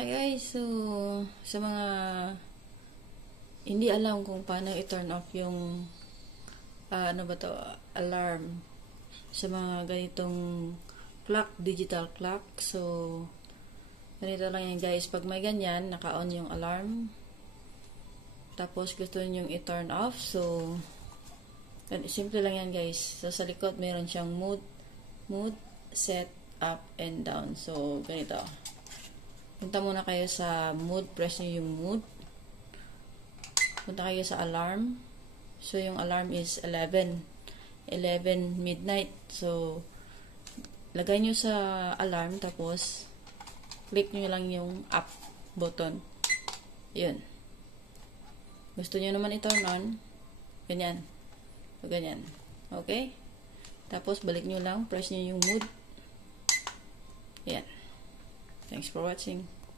Hi guys, so sa mga hindi alam kung paano i-turn off yung alarm sa mga ganitong clock, digital clock. So ganito lang yan guys, pag may ganyan, naka-on yung alarm, tapos gusto niyo i-turn off, so simple lang yan guys. So sa likod meron siyang mode, set, up and down. So ganito, punta muna kayo sa mood, press nyo yung mood. Punta kayo sa alarm. So, yung alarm is 11 midnight. So, lagay nyo sa alarm, tapos click nyo lang yung up button. Yun. Gusto nyo naman i-turn on, ganyan. So, ganyan. Okay? Tapos, balik nyo lang, press nyo yung mood. Yan. Thanks for watching.